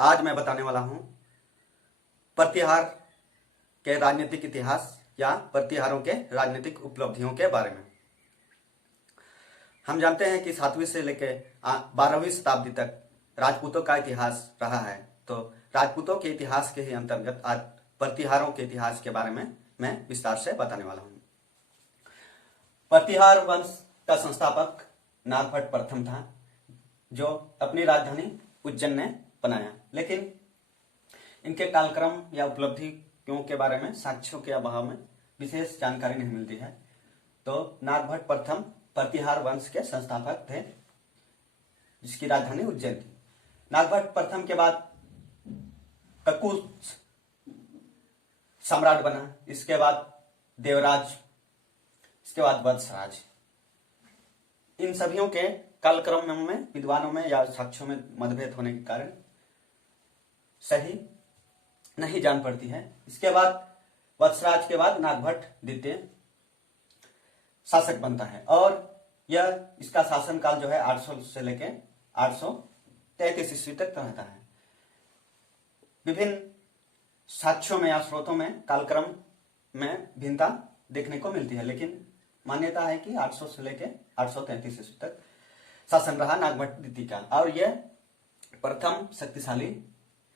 आज मैं बताने वाला हूं प्रतिहार के राजनीतिक इतिहास या प्रतिहारों के राजनीतिक उपलब्धियों के बारे में। हम जानते हैं कि 7वीं से लेकर 12वीं शताब्दी तक राजपूतों का इतिहास रहा है, तो राजपूतों के इतिहास के ही अंतर्गत आज प्रतिहारों के इतिहास के बारे में मैं विस्तार से बताने वाला हूं। प्रतिहार वंश का संस्थापक नागभट्ट प्रथम था, जो अपनी राजधानी उज्जैन ने बनाया, लेकिन इनके कालक्रम या उपलब्धियों के बारे में साक्ष्यों के अभाव में विशेष जानकारी नहीं मिलती है। तो नागभट्ट प्रथम प्रतिहार वंश के संस्थापक थे, जिसकी राजधानी उज्जैन थी। नागभट्ट प्रथम के बाद ककुस सम्राट बना, इसके बाद देवराज, इसके बाद वत्सराज। इन सभियों के कालक्रम में विद्वानों में या साक्ष्यों में मतभेद होने के कारण सही नहीं जान पड़ती है। इसके बाद वत्सराज के बाद नागभट्ट द्वितीय शासक बनता है और यह इसका शासनकाल जो है 800 से लेकर 833 ईस्वी तक रहता है। विभिन्न साक्ष्यों में या स्रोतों में कालक्रम में भिन्नता देखने को मिलती है, लेकिन मान्यता है कि 800 से लेकर 833 ईस्वी तक शासन रहा नागभट्ट द्वितीय का, और यह प्रथम शक्तिशाली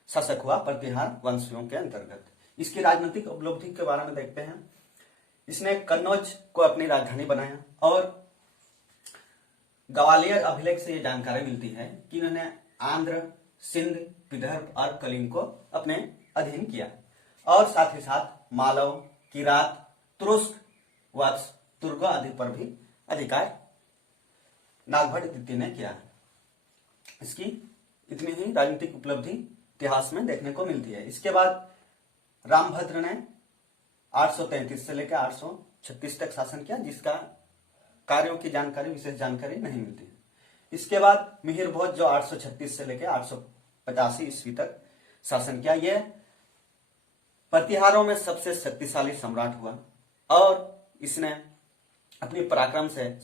शासक हुआ प्रतिहार वंशियों के अंतर्गत। इसकी राजनीतिक उपलब्धि के बारे में देखते हैं। इसने कन्नौज को अपनी राजधानी बनाया और ग्वालियर अभिलेख से यह जानकारी मिलती है कि इन्होंने आंध्र, सिंध, विदर्भ और कलिंग को अपने अधीन किया और साथ ही साथ मालव, किरात, तुरुस्क, वत्स, तुर्क आदि पर भी अधिकार नागभट्ट द्वितीय ने किया। इसकी इतनी ही राजनीतिक उपलब्धि इतिहास में देखने को मिलती है। इसके बाद रामभद्र ने 833 से लेकर 836 तक शासन किया, जिसका कार्यों की जानकारी, विशेष जानकारी नहीं मिलती है। इसके बाद मिहिर भोज जो 836 से लेकर 885 ईस्वी तक शासन किया, यह प्रतिहारों में सबसे शक्तिशाली सम्राट हुआ और इसने अपनी पराक्रम से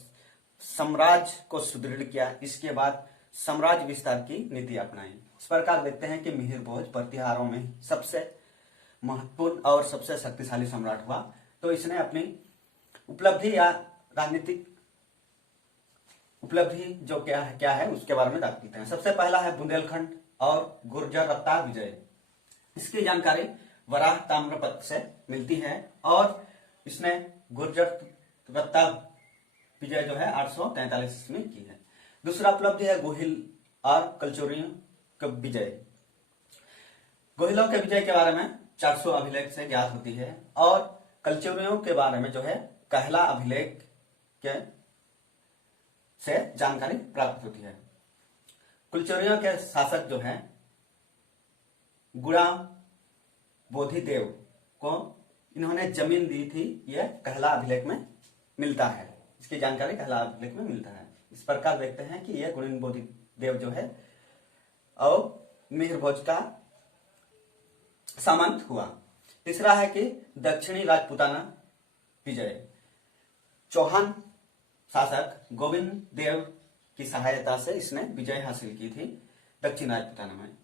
साम्राज्य को सुदृढ़ किया। इसके बाद साम्राज्य विस्तार की नीति अपनाई। इस प्रकार देखते हैं कि मिहिर भोज प्रतिहारों में सबसे महत्वपूर्ण और सबसे शक्तिशाली सम्राट हुआ। तो इसने अपनी उपलब्धि या राजनीतिक उपलब्धि जो क्या है उसके बारे में बात करते हैं। सबसे पहला है बुंदेलखंड और गुर्जर रत्ता विजय। इसकी जानकारी वराह ताम्रपत्र से मिलती है और इसने गुर्जर रत्ता विजय जो है 843 में की है। दूसरा उपलब्धि है गोहिल और कलचोरियों का विजय। गोहिलों के विजय के बारे में 400 अभिलेख से ज्ञात होती है और कलचोरियों के बारे में जो है कहला अभिलेख के से जानकारी प्राप्त होती है। कुलचोरियों के शासक जो है गुड़ा बोधिदेव को इन्होंने जमीन दी थी, यह कहला अभिलेख में मिलता है। इसकी जानकारी कहला अभिलेख में मिलता है। इस प्रकार देखते हैं कि यह गुणिन बोधिदेव जो है और मिहिर भोज का सामंत हुआ। तीसरा है कि दक्षिणी राजपूताना विजय। चौहान शासक गोविंद देव की सहायता से इसने विजय हासिल की थी दक्षिण राजपूताना में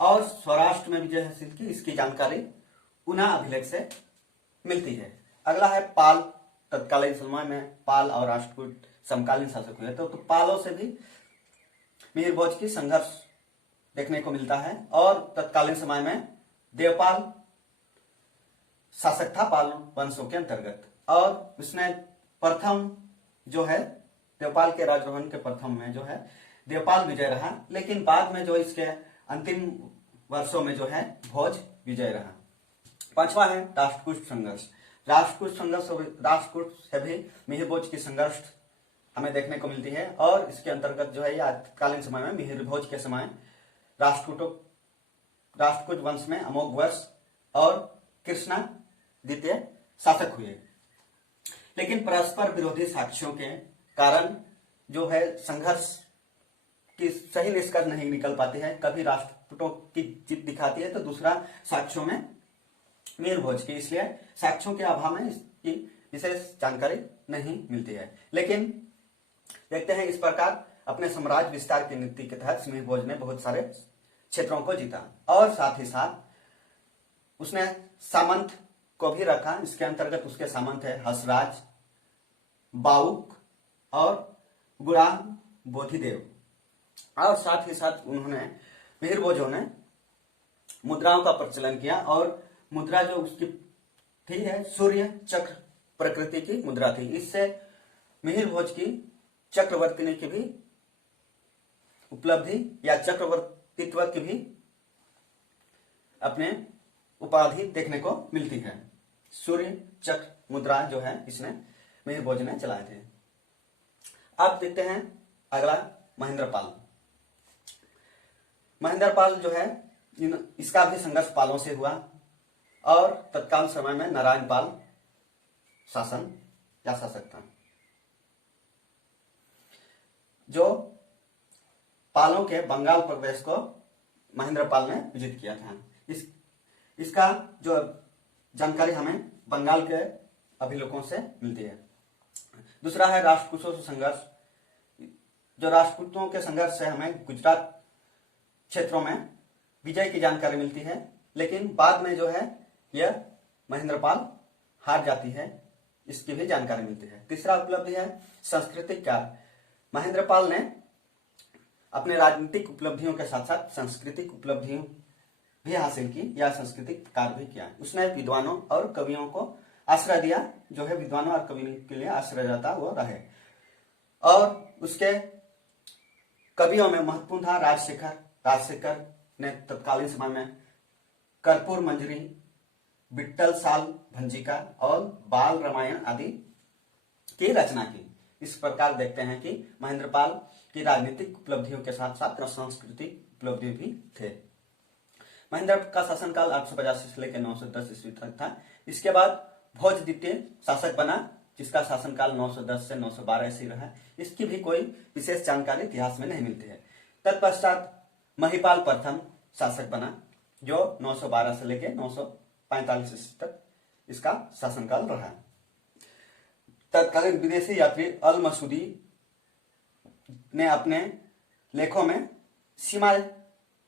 और सौराष्ट्र में विजय हासिल की। इसकी जानकारी उना अभिलेख से मिलती है। अगला है पाल। तत्कालीन समय में पाल और राष्ट्रकूट समकालीन शासक हुए तो पालों से भी मिहिर भोज की संघर्ष देखने को मिलता है और तत्कालीन समय में देवपाल शासक था पाल वंशों के अंतर्गत और उसने प्रथम जो है देवपाल के राजरोहन के प्रथम में जो है देवपाल विजय रहा, लेकिन बाद में जो इसके अंतिम वर्षों में जो है भोज विजय रहा। पांचवा है राष्ट्रकूट संघर्ष। राष्ट्रकूट से भी मिहिर भोज की संघर्ष हमें देखने को मिलती है और इसके अंतर्गत जो है तत्कालीन समय में मिहिर भोज के समय राष्ट्रकूट वंश में अमोघ वर्ष और कृष्णा द्वितीय शासक हुए, लेकिन परस्पर विरोधी साक्ष्यों के कारण जो है संघर्ष की सही निष्कर्ष नहीं निकल पाती है। कभी राष्ट्रकूटों की जीत दिखाती है तो दूसरा साक्ष्यों में मिहिर भोज की, इसलिए साक्ष्यों के अभाव में इसकी विशेष जानकारी नहीं मिलती है। लेकिन देखते हैं इस प्रकार अपने साम्राज्य विस्तार की नीति के तहत मिहिर भोज ने बहुत सारे क्षेत्रों को जीता। और साथ ही साथ उसने सामंत को भी रखा। इसके अंतर्गत उसके सामंत है हंसराज, बाउक और गुलाम बोधिदेव। और साथ ही साथ उन्होंने मिहिर भोजों ने मुद्राओं का प्रचलन किया। और मुद्रा जो उसकी थी है सूर्य चक्र प्रकृति की मुद्रा थी। इससे मिहिर भोज की चक्रवर्तिनी की भी उपलब्धि या चक्रवर्तित्व की भी अपने उपाधि देखने को मिलती है। सूर्य चक्र मुद्रा जो है इसने मिहिर भोज ने चलाए थे। अब देखते हैं अगला महेंद्रपाल। महेंद्रपाल जो है इसका भी संघर्ष पालों से हुआ और तत्काल समय में नारायण पाल शासन या शासक था। जो पालों के बंगाल प्रदेश को महेंद्रपाल ने विजित किया था। इसका जो जानकारी हमें बंगाल के अभिलेखों से मिलती है। दूसरा है राष्ट्रकूटों से संघर्ष। जो राष्ट्रकूटों के संघर्ष से हमें गुजरात क्षेत्रों में विजय की जानकारी मिलती है, लेकिन बाद में जो है यह महेंद्रपाल हार जाती है, इसकी भी जानकारी मिलती है। तीसरा उपलब्धि है सांस्कृतिक कार्य। महेंद्रपाल ने अपने राजनीतिक उपलब्धियों के साथ साथ सांस्कृतिक उपलब्धियों भी हासिल की या सांस्कृतिक कार्य भी किया। उसने विद्वानों और कवियों को आश्रय दिया। जो है विद्वानों और कवियों के लिए आश्रयदाता वो रहे। और उसके कवियों में महत्वपूर्ण था राजशेखर। राजशेखर ने तत्कालीन समय में कर्पूर मंजरी, बिट्टल साल भंजिका और बाल रामायण आदि की रचना की। इस प्रकार देखते हैं कि महेंद्रपाल की राजनीतिक उपलब्धियों के साथ साथ सांस्कृतिक उपलब्धि भी थे। महेंद्र का शासनकाल 885 से लेकर 910 ईस्वी तक था। इसके बाद भोज द्वितीय शासक बना, जिसका शासनकाल 910 से 912 ईस्वी रहा। इसकी भी कोई विशेष जानकारी इतिहास में नहीं मिलती है। तत्पश्चात महिपाल प्रथम शासक बना, जो 912 से लेकर 945 ईस्वी तक इसका शासनकाल रहा। तत्कालीन विदेशी यात्री अल मसूदी ने अपने लेखों में सीमा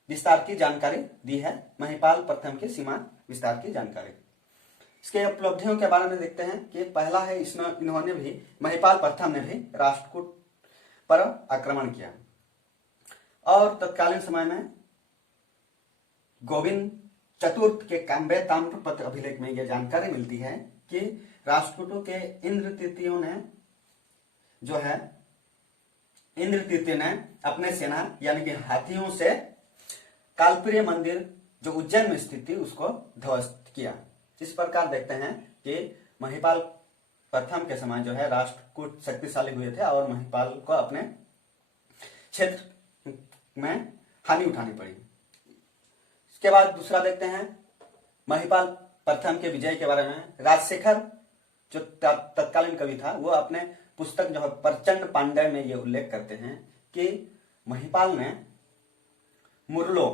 विस्तार की जानकारी दी है। महिपाल प्रथम की सीमा विस्तार की जानकारी। इसके उपलब्धियों के बारे में देखते हैं कि पहला है इन्होंने भी महिपाल प्रथम ने भी राष्ट्रकूट पर आक्रमण किया। और तत्कालीन समय में गोविंद चतुर्थ के काम्बे ताम्रपत्र अभिलेख में यह जानकारी मिलती है कि राष्ट्रकूटों के इंद्र तृतीयों ने जो है इंद्र तृतीय ने अपने सेना यानी कि हाथियों से कालप्रिय मंदिर जो उज्जैन में स्थित थी उसको ध्वस्त किया। इस प्रकार देखते हैं कि महिपाल प्रथम के समय जो है राष्ट्रकूट शक्तिशाली हुए थे और महिपाल को अपने क्षेत्र में हानि उठानी पड़ी। इसके बाद दूसरा देखते हैं महिपाल प्रथम के विजय के बारे में। राजशेखर जो तत्कालीन कवि था वो अपने पुस्तक जो है प्रचंड पांडे में ये उल्लेख करते हैं कि महिपाल ने मुरलो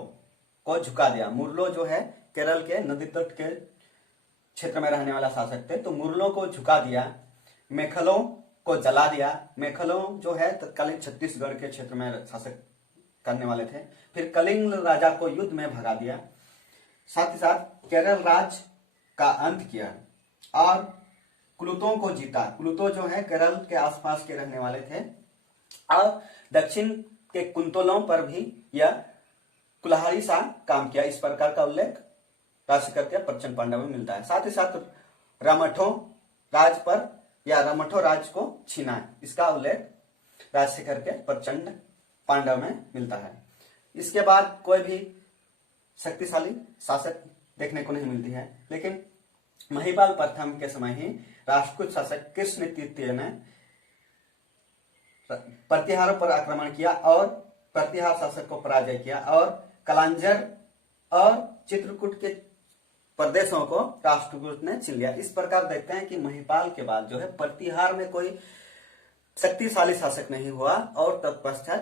को झुका दिया। मुरलो जो है केरल के नदी तट के क्षेत्र में रहने वाला शासक थे, तो मुरलो को झुका दिया। मेखलों को जला दिया। मेखलों जो है तत्कालीन छत्तीसगढ़ के क्षेत्र में शासक करने वाले थे। फिर कलिंग राजा को युद्ध में भगा दिया। साथ ही साथ केरल राज का अंत किया और कुलुतों को जीता। कुलुतो जो है केरल के आसपास के रहने वाले थे और दक्षिण के कुंतलों पर भी यह कुल्हाड़ी सा काम किया। इस प्रकार का उल्लेख राजशेखर के प्रचंड पांडव में मिलता है। साथ ही साथ रामठो राज पर या रामठो राज को छीना, इसका उल्लेख राजशेखर के प्रचंड पांडव में मिलता है। इसके बाद कोई भी शक्तिशाली शासक देखने को नहीं मिलती है, लेकिन महिपाल प्रथम के समय ही राष्ट्रकूट शासक कृष्ण तृतीय ने प्रतिहारों पर आक्रमण किया और प्रतिहार शासक को पराजय किया और कलांजर और चित्रकूट के प्रदेशों को राष्ट्रकूट ने छीन लिया। इस प्रकार देखते हैं कि महिपाल के बाद जो है प्रतिहार में कोई शक्तिशाली शासक नहीं हुआ और तत्पश्चात